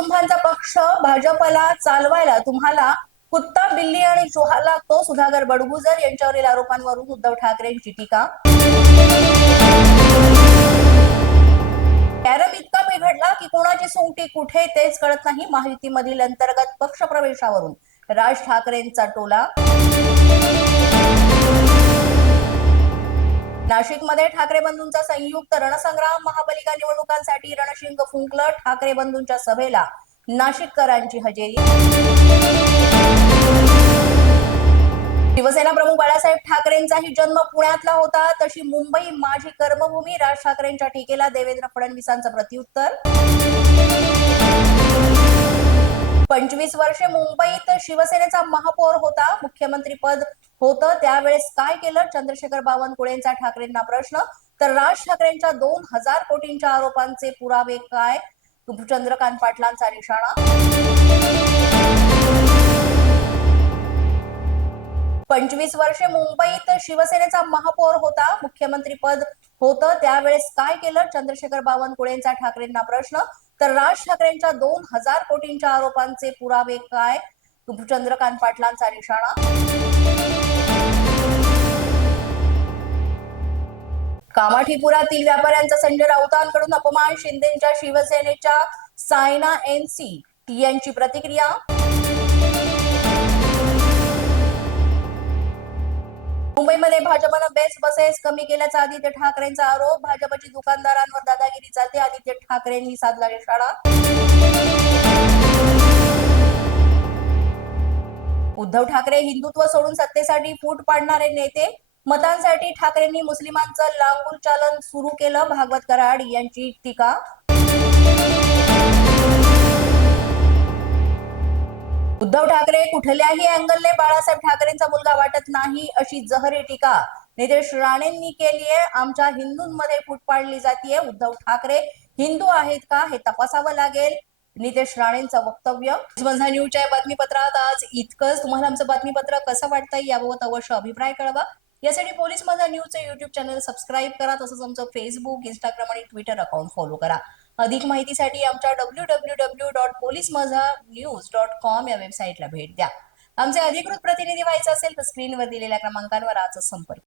कुसुंबांचा पक्ष भाजपला चालवायला तुम्हाला कुत्ता बिल्ली आणि चुहा लागतो. सुधाकर बडगुजर यांच्यावरील आरोपांवरून उद्धव ठाकरेंची टीका. कॅरम इतका बिघडला की कोणाची सोंगटी कुठे तेच कळत नाही. महायुतीमधील अंतर्गत पक्ष प्रवेशावरून राज ठाकरेंचा टोला. नाशिकमध्ये ठाकरे बंधूंचा संयुक्त रणसंग्राम. महापालिका निवडणुकांसाठी रणशिंग फुंकलं. ठाकरे बंधूंच्या सभेला नाशिककरांची हजेरी. शिवसेना प्रमुख बाळासाहेब ठाकरेंचाही जन्म पुण्यातला होता, तशी मुंबई माझी कर्मभूमी. राज ठाकरेंच्या टीकेला देवेंद्र फडणवीसांचं प्रत्युत्तर. 25 वर्षे मुंबईत शिवसेनेचा महापौर होता, मुख्यमंत्री पद होतं त्यावेळेस काय केलं? चंद्रशेखर बावनकुळेंचा ठाकरेंना प्रश्न. तर राज ठाकरेंच्या 2000 कोटींच्या आरोपांचे पुरावे काय? चंद्रकांत पाटलांचा निशाणा. 25 वर्षे मुंबईत शिवसेनेचा महापौर होता, मुख्यमंत्री पद होतं त्यावेळेस काय केलं? चंद्रशेखर बावनकुळेंचा ठाकरेंना प्रश्न. तर राज ठाकरेंच्या 2000 कोटींच्या आरोपांचे पुरावे काय? चंद्रकांत पाटलांचा निशाणा. कामाठीपुरातील व्यापाऱ्यांचा संजय राऊतांकडून अपमान. शिंदेच्या शिवसेनेच्या सायना एनसी यांची प्रतिक्रिया. मुंबईमध्ये भाजपनं बेस्ट बसेस कमी केल्याचा आदित्य ठाकरेंचा आरोप. भाजपची दुकानदारांवर दादागिरी चालते, आदित्य ठाकरेंनी साधला निशाणा. उद्धव ठाकरे हिंदुत्व सोडून सत्तेसाठी फूट पाडणारे नेते. मतांसाठी ठाकरेंनी मुस्लिमांचं लांगुल चालन सुरू केलं. भागवत कराड यांची टीका. उद्धव ठाकरे कुठल्याही अँगलने बाळासाहेब ठाकरेंचा मुलगा वाटत नाही, अशी जहरी टीका नितेश राणेंनी केली आहे. आमच्या हिंदूंमध्ये फूट पाडली जातीये. उद्धव ठाकरे हिंदू आहेत का हे तपासावं लागेल, नितेश राणेंचं वक्तव्य. माझा न्यूजच्या बातमीपत्रात आज इतकंच. तुम्हाला आमचं बातमीपत्र कसं वाटतंय याबाबत अवश्य अभिप्राय कळवा. यासाठी पोलीस माझा न्यूजचं युट्यूब चॅनल सबस्क्राईब करा. तसंच आमचं फेसबुक, इंस्टाग्राम आणि ट्विटर अकाउंट फॉलो करा. अधिक माहितीसाठी आमच्या www.policemazhanews.com या वेबसाईटला भेट द्या. आमचे अधिकृत प्रतिनिधी व्हायचे असेल तर स्क्रीनवर दिलेल्या क्रमांकांवर आजच संपर्क